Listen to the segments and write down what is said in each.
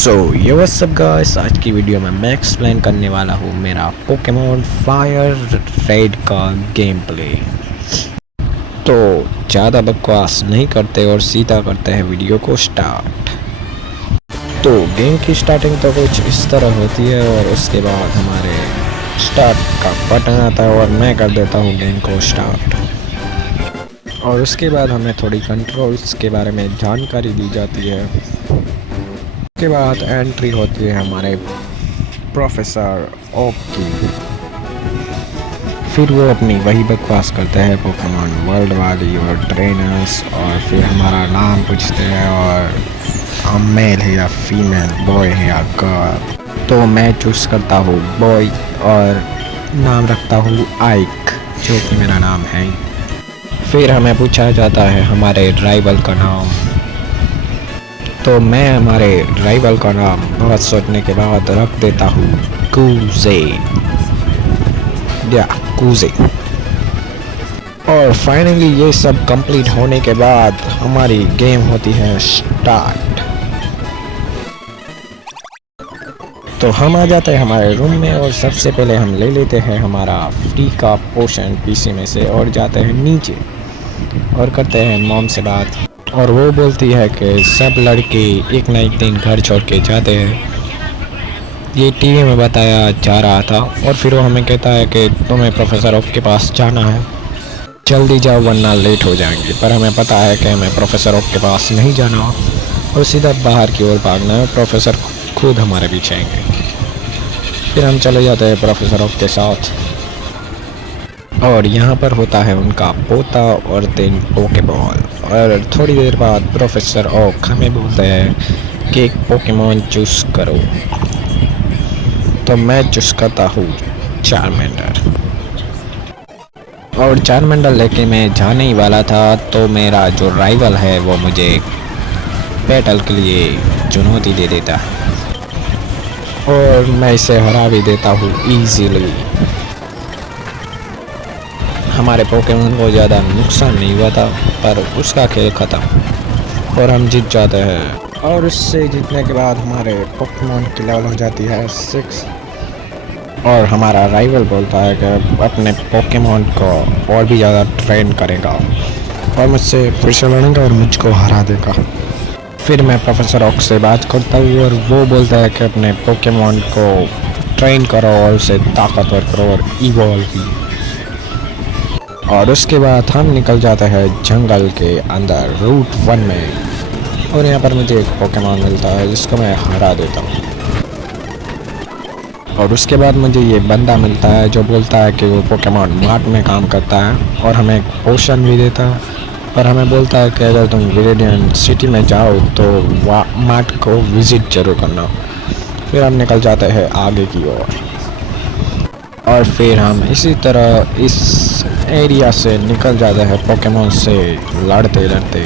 सो ये what's up guys, आज की वीडियो में मैं एक्सप्लेन करने वाला हूँ मेरा पोकेमॉन फायर रेड का गेम प्ले। तो ज़्यादा बकवास नहीं करते और सीधा करते हैं वीडियो को स्टार्ट। तो गेम की स्टार्टिंग तो कुछ इस तरह होती है और उसके बाद हमारे स्टार्ट का बटन आता है और मैं कर देता हूँ गेम को स्टार्ट। और उसके बाद हमें थोड़ी कंट्रोल्स के बारे में जानकारी दी जाती है। उसके बाद एंट्री होती है हमारे प्रोफेसर ओक की। फिर वो अपनी वही बकवास करते हैं पोकेमॉन वर्ल्ड वाली और ट्रेनर्स, और फिर हमारा नाम पूछते हैं और हम मेल है या फीमेल, बॉय है या गर्ल। तो मैं चूज़ करता हूँ बॉय और नाम रखता हूँ आइक, जो कि मेरा नाम है। फिर हमें पूछा जाता है हमारे राइवल का नाम। तो मैं हमारे राइवल का नाम बहुत सोचने के बाद रख देता हूँ कूजे या कूजे। और फाइनली ये सब कंप्लीट होने के बाद हमारी गेम होती है स्टार्ट। तो हम आ जाते हैं हमारे रूम में और सबसे पहले हम ले लेते हैं हमारा फ्री का पोशन पीसी में से और जाते हैं नीचे और करते हैं मॉम से बात। और वो बोलती है कि सब लड़के एक ना एक दिन घर छोड़ के जाते हैं, ये टीवी में बताया जा रहा था। और फिर वो हमें कहता है कि तुम्हें प्रोफेसर ओक के पास जाना है, जल्दी जाओ वरना लेट हो जाएंगे। पर हमें पता है कि हमें प्रोफेसर ओक के पास नहीं जाना और सीधा बाहर की ओर भागना है, प्रोफेसर खुद हमारे पीछे आएंगे। फिर हम चले जाते हैं प्रोफेसर ओक के साथ और यहाँ पर होता है उनका पोता और दिन पोकेबॉल। और थोड़ी देर बाद प्रोफेसर ओक हमें बोलते हैं कि एक पोकेमॉन चूज़ करो। तो मैं चूज़ करता हूँ चारमेंडर। और चारमेंडर लेके मैं जाने ही वाला था, तो मेरा जो राइवल है वो मुझे बैटल के लिए चुनौती दे देता है और मैं इसे हरा भी देता हूँ ईजीली। हमारे पोकेमॉन को ज़्यादा नुकसान नहीं हुआ था, पर उसका खेल ख़त्म और हम जीत जाते हैं। और उससे जीतने के बाद हमारे पोकेमॉन की लेवल हो जाती है 6 और हमारा राइवल बोलता है कि अपने पोकेमॉन को और भी ज़्यादा ट्रेन करेगा और मुझसे फिर से लड़ेगा और मुझको हरा देगा। फिर मैं प्रोफेसर ओक से बात करता हूँ और वो बोलता है कि अपने पोकेमॉन को ट्रेन करो और उसे ताकतवर करो और इवॉल्व भी। और उसके बाद हम निकल जाते हैं जंगल के अंदर रूट 1 में और यहाँ पर मुझे एक पोकेमॉन मिलता है जिसको मैं हरा देता हूँ। और उसके बाद मुझे ये बंदा मिलता है जो बोलता है कि वो पोकेमॉन मार्ट में काम करता है और हमें एक पोशन भी देता है और हमें बोलता है कि अगर तुम विरेडियन सिटी में जाओ तो मार्ट को विज़िट ज़रूर करना। फिर हम निकल जाते हैं आगे की ओर और फिर हम इसी तरह इस एरिया से निकल जाते हैं पोकेमॉन से लड़ते लड़ते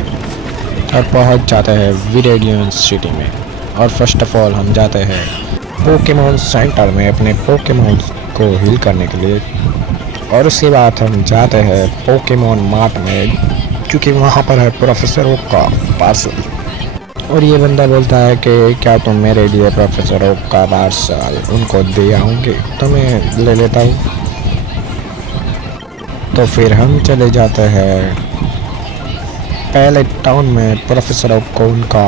और पहुंच जाते हैं विरेडियन सिटी में। और फर्स्ट ऑफ ऑल हम जाते हैं पोकेमॉन सेंटर में अपने पोकेमॉन को हील करने के लिए। और उसके बाद हम जाते हैं पोकेमॉन मार्ट में, क्योंकि वहाँ पर है प्रोफेसर ओक का पार्सल। और ये बंदा बोलता है कि क्या तुम मेरे लिए प्रोफेसर ओक का पार्सल उनको दे आओगे? तो मैं ले लेता हूँ। तो फिर हम चले जाते हैं पहले टाउन में प्रोफेसर ओक को उनका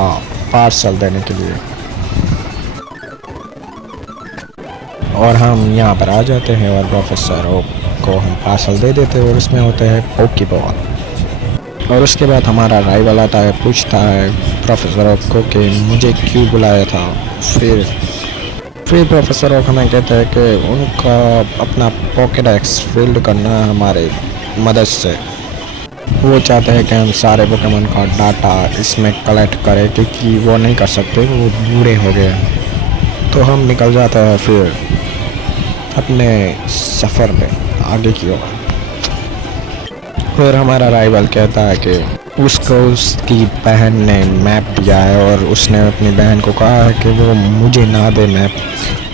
पार्सल देने के लिए। और हम यहाँ पर आ जाते हैं और प्रोफेसर ओक को हम पार्सल दे देते हैं और उसमें होते हैं पोकेबॉल। और उसके बाद हमारा राइवल आता है, पूछता है प्रोफेसर ओक को कि मुझे क्यों बुलाया था। फिर प्रोफेसर ओक हमें कहते हैं कि उनका अपना पॉकेडेक्स फील्ड करना है हमारे मदद से। वो चाहते हैं कि हम सारे पोकेमॉन का डाटा इसमें कलेक्ट करें, क्योंकि वो नहीं कर सकते, वो बूढ़े हो गए। तो हम निकल जाते हैं फिर अपने सफ़र में आगे की ओर। फिर हमारा राइवल कहता है कि उसको उसकी बहन ने मैप दिया है और उसने अपनी बहन को कहा है कि वो मुझे ना दे मैप,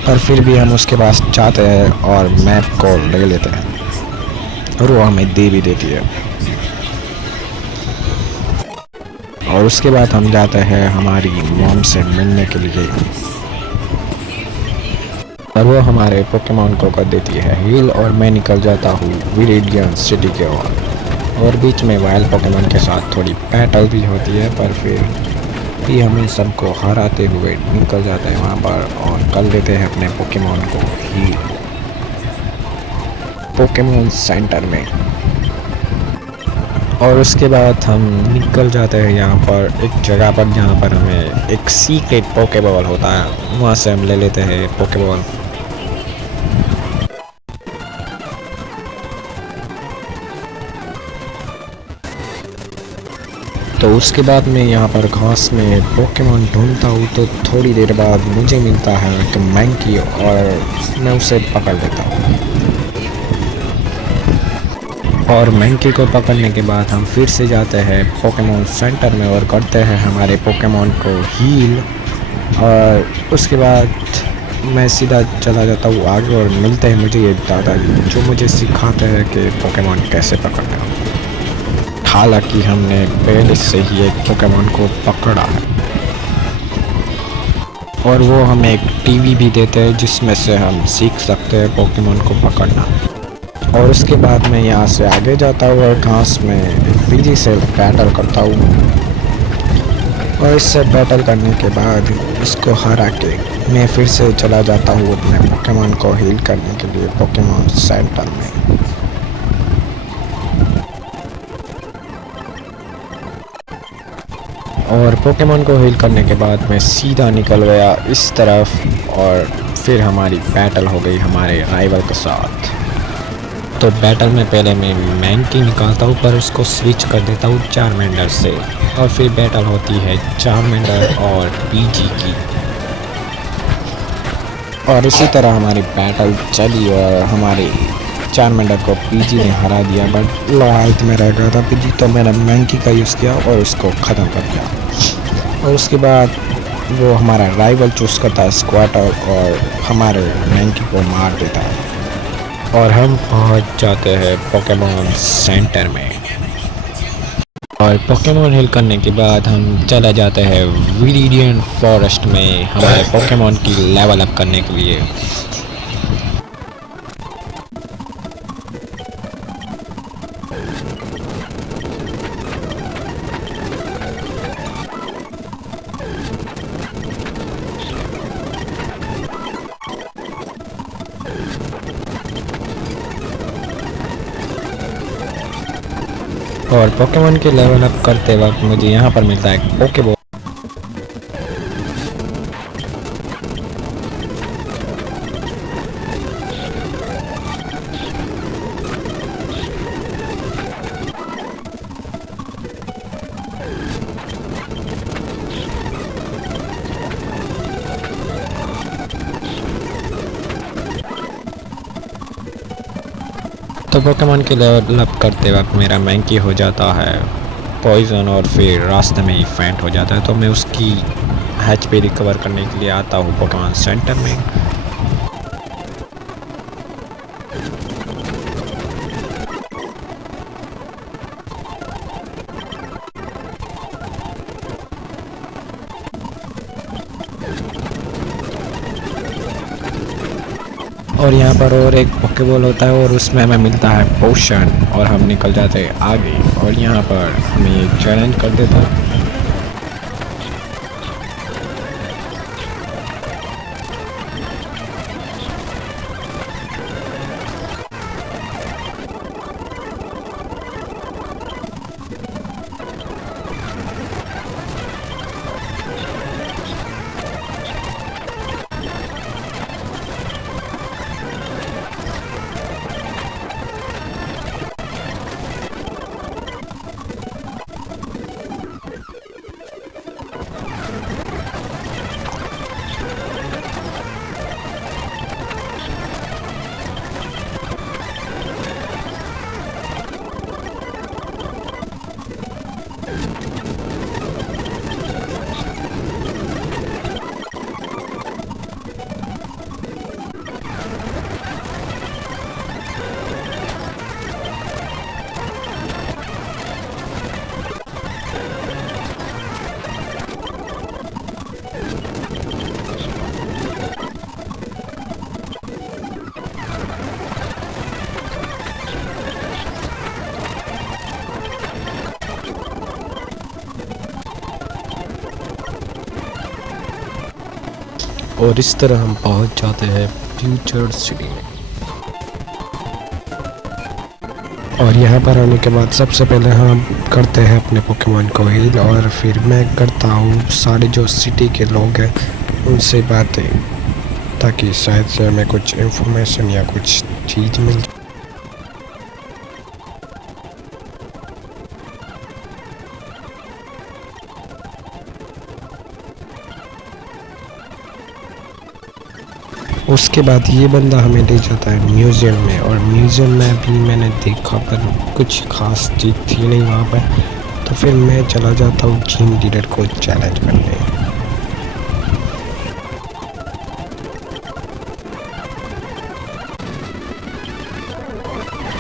पर फिर भी हम उसके पास जाते हैं और मैप को ले लेते हैं और वो हमें दे भी देती है। और उसके बाद हम जाते हैं हमारी मॉम से मिलने के लिए, और वो हमारे पोकेमॉन को कर देती है हील और मैं निकल जाता हूँ विरेडियन सिटी के ओर। और बीच में वाइल्ड पोकेमॉन के साथ थोड़ी बैटल भी होती है, पर फिर भी हम इन सबको हराते हुए निकल जाते हैं वहाँ पर और कर लेते हैं अपने पोकेमॉन को हील पोकेमॉन सेंटर में। और उसके बाद हम निकल जाते हैं यहाँ पर एक जगह पर जहाँ पर हमें एक सीक्रेट पोकेबॉल होता है, वहाँ से हम ले लेते हैं पोकेबॉल। तो उसके बाद मैं यहाँ पर घास में पोकेमॉन ढूंढता हूँ, तो थोड़ी देर बाद मुझे मिलता है एक मैंकी और मैं उसे पकड़ लेता हूँ। और मैंकी को पकड़ने के बाद हम फिर से जाते हैं पोकेमॉन सेंटर में और करते हैं हमारे पोकेमॉन को हील। और उसके बाद मैं सीधा चला जाता हूँ आगे और मिलते हैं मुझे ये दादाजी, जो मुझे सिखाते हैं कि पोकेमॉन कैसे पकड़ना है। हालांकि हमने पहले से ही एक पोकेमॉन को पकड़ा है, और वो हमें एक टीवी भी देते हैं जिसमें से हम सीख सकते हैं पोकेमॉन को पकड़ना। और उसके बाद मैं यहाँ से आगे जाता हूँ और घास में पीजी से बैटल करता हूँ, और इससे बैटल करने के बाद इसको हरा के मैं फिर से चला जाता हूँ अपने पोकेमॉन को हील करने के लिए पोकेमॉन सेंटर में। और पोकेमॉन को हील करने के बाद मैं सीधा निकल गया इस तरफ, और फिर हमारी बैटल हो गई हमारे राइवल के साथ। तो बैटल में पहले मैं मैंकी निकालता हूँ, पर उसको स्विच कर देता हूँ चारमेंडर से, और फिर बैटल होती है चारमेंडर और पीजी की। और इसी तरह हमारी बैटल चली और हमारे चारमेंडर को पीजी ने हरा दिया, बट लाइट में रह गया था पीजी, तो मैंने मैंकी का यूज़ किया और उसको ख़त्म कर दिया। और उसके बाद वो हमारा राइवल चूज़ करता है स्क्वाटर और हमारे मैंकी को मार देता है, और हम पहुंच जाते हैं पोकेमॉन सेंटर में। और पोकेमॉन हील करने के बाद हम चला जाते हैं विरिडियन फॉरेस्ट में हमारे पोकेमॉन की लेवल अप करने के लिए। और पोकेमॉन के लेवल अप करते वक्त मुझे यहाँ पर मिलता है पोकेबॉल। तो पोकेमॉन के लेवल अप करते वक्त मेरा मैंकी हो जाता है पॉइजन, और फिर रास्ते में ही फेंट हो जाता है। तो मैं उसकी एचपी रिकवर करने के लिए आता हूँ पोकेमॉन सेंटर में। और यहाँ पर और एक पोकेबॉल होता है और उसमें हमें मिलता है पोशन, और हम निकल जाते हैं आगे, और यहाँ पर हमें एक चैलेंज कर देता है। और इस तरह हम पहुंच जाते हैं फ्यूचर सिटी में। और यहाँ पर आने के बाद सबसे पहले हम करते हैं अपने पोकेमॉन को हील, और फिर मैं करता हूँ सारे जो सिटी के लोग हैं उनसे बातें, ताकि शायद से हमें कुछ इन्फॉर्मेशन या कुछ चीज़ मिल जाए। उसके बाद ये बंदा हमें ले जाता है म्यूज़ियम में, और म्यूज़ियम में भी मैंने देखा पर कुछ ख़ास चीज़ थी नहीं वहाँ पर, तो फिर मैं चला जाता हूँ जिम लीडर को चैलेंज करने।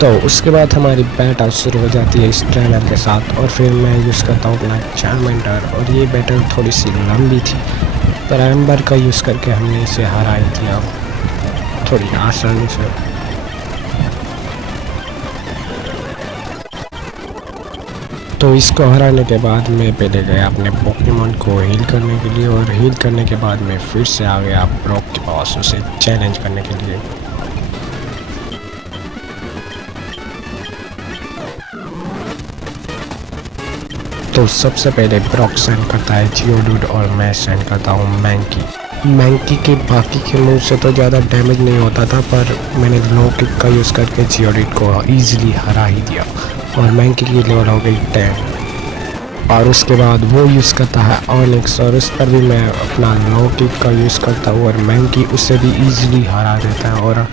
तो उसके बाद हमारी बैटल शुरू हो जाती है इस ट्रेनर के साथ, और फिर मैं यूज़ करता हूँ अपना चार्मेंडर, और ये बैटल थोड़ी सी लंबी थी पर एम्बर का यूज़ करके हमने इसे हरा दिया थोड़ी आसानी से। तो इसको हराने के बाद मैं पहले गया अपने पोकेमॉन को हील करने के लिए, और हील करने के बाद मैं फिर से आ गया ब्रॉक के पास उसे चैलेंज करने के लिए। तो सबसे पहले ब्रॉक सेंड करता है जियोडूड, और मैं सेंड करता हूँ मैंकी के बाकी के मूव से तो ज़्यादा डैमेज नहीं होता था, पर मैंने लो किक का यूज़ करके जियोडूड को इजीली हरा ही दिया, और मैंकी की लेवल हो गई 10। और उसके बाद वो यूज़ करता है ऑनिक्स, और उस पर भी मैं अपना लो किक का यूज़ करता हूँ, और मैंकी उससे भी इजीली हरा देता है, और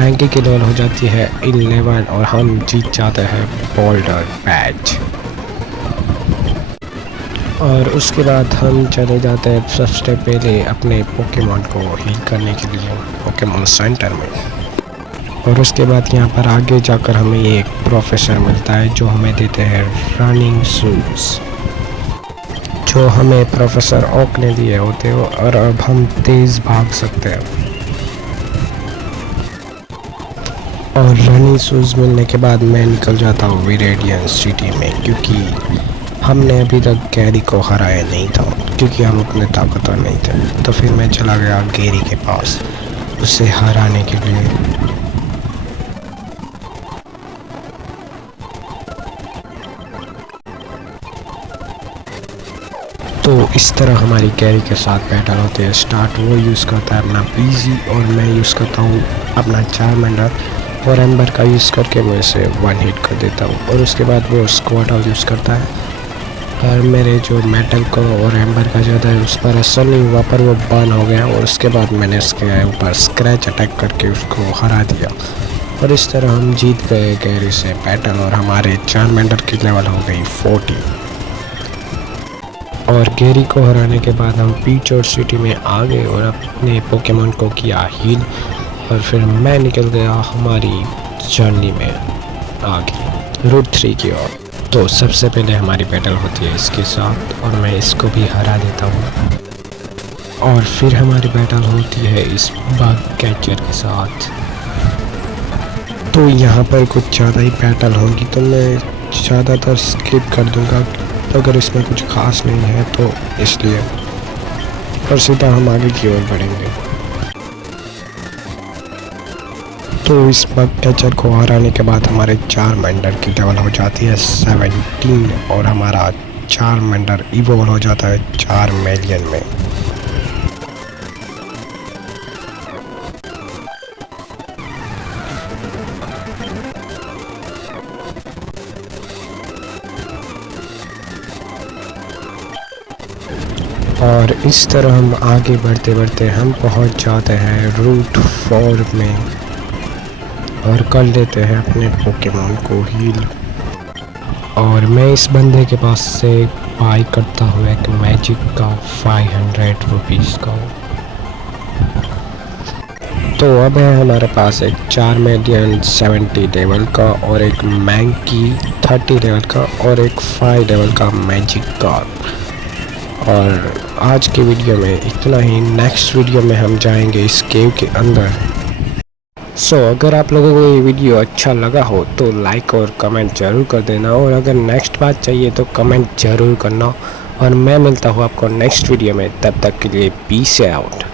मैंकी की लेवल हो जाती है 11, और हम जीत जाते हैं बोल्डर पैच। और उसके बाद हम चले जाते हैं सबसे पहले अपने पोकेमॉन को हील करने के लिए पोकेमॉन सेंटर में। और उसके बाद यहाँ पर आगे जाकर हमें एक प्रोफेसर मिलता है जो हमें देते हैं रनिंग शूज, जो हमें प्रोफेसर ओक ने दिए होते हो, और अब हम तेज़ भाग सकते हैं। और रनिंग शूज़ मिलने के बाद मैं निकल जाता हूँ विरेडियन सिटी में, क्योंकि हमने अभी तक गैरी को हराया नहीं था, क्योंकि हम उतने ताकतवर नहीं थे। तो फिर मैं चला गया गैरी के पास उसे हराने के लिए। तो इस तरह हमारी गैरी के साथ बैटल होते हैं स्टार्ट। वो यूज़ करता है अपना पीजी, और मैं यूज़ करता हूँ अपना चार्मेंडर, और एम्बर का यूज़ करके मैं इसे 1 हिट कर देता हूँ। और उसके बाद वो स्क्वाड यूज़ करता है, और मेरे जो मेटल को और एम्बर का ज़्यादा है उस पर असर नहीं हुआ, पर वो बर्न हो गया, और उसके बाद मैंने उसके ऊपर स्क्रैच अटैक करके उसको हरा दिया। और इस तरह हम जीत गए गैरी से बैटल, और हमारे चार्मेंडर की लेवल हो गई 40। और गैरी को हराने के बाद हम फ्यूचर सिटी में आ गए और अपने पोकेमॉन को किया हील, और फिर मैं निकल गया हमारी जर्नी में आगे रूट 3 की ओर। तो सबसे पहले हमारी बैटल होती है इसके साथ, और मैं इसको भी हरा देता हूँ। और फिर हमारी बैटल होती है इस बग कैचर के साथ। तो यहाँ पर कुछ ज़्यादा ही बैटल होगी, तो मैं ज़्यादातर स्किप कर दूँगा अगर इसमें कुछ खास नहीं है तो, इसलिए। और सीधा हम आगे की ओर बढ़ेंगे। तो इस बग कैचर को हराने के बाद हमारे चार्मेंडर की लेवल हो जाती है 17, और हमारा चार्मेंडर इवॉल्व हो जाता है चार्मेलियन में। और इस तरह हम आगे बढ़ते बढ़ते हम पहुंच जाते हैं रूट 4 में, और कर लेते हैं अपने पोकेमॉन को हील। और मैं इस बंदे के पास से बाई करता हूँ एक मैजिक का 500 रुपीज़ का। तो अब है हमारे पास एक चार्मेलियन 70 लेवल का, और एक मैंकी 30 लेवल का, और एक 5 लेवल का मैजिक कार्ड। और आज की वीडियो में इतना ही। नेक्स्ट वीडियो में हम जाएंगे इस केव के अंदर। अगर आप लोगों को ये वीडियो अच्छा लगा हो तो लाइक और कमेंट ज़रूर कर देना, और अगर नेक्स्ट बात चाहिए तो कमेंट ज़रूर करना। और मैं मिलता हूँ आपको नेक्स्ट वीडियो में, तब तक के लिए पीस आउट।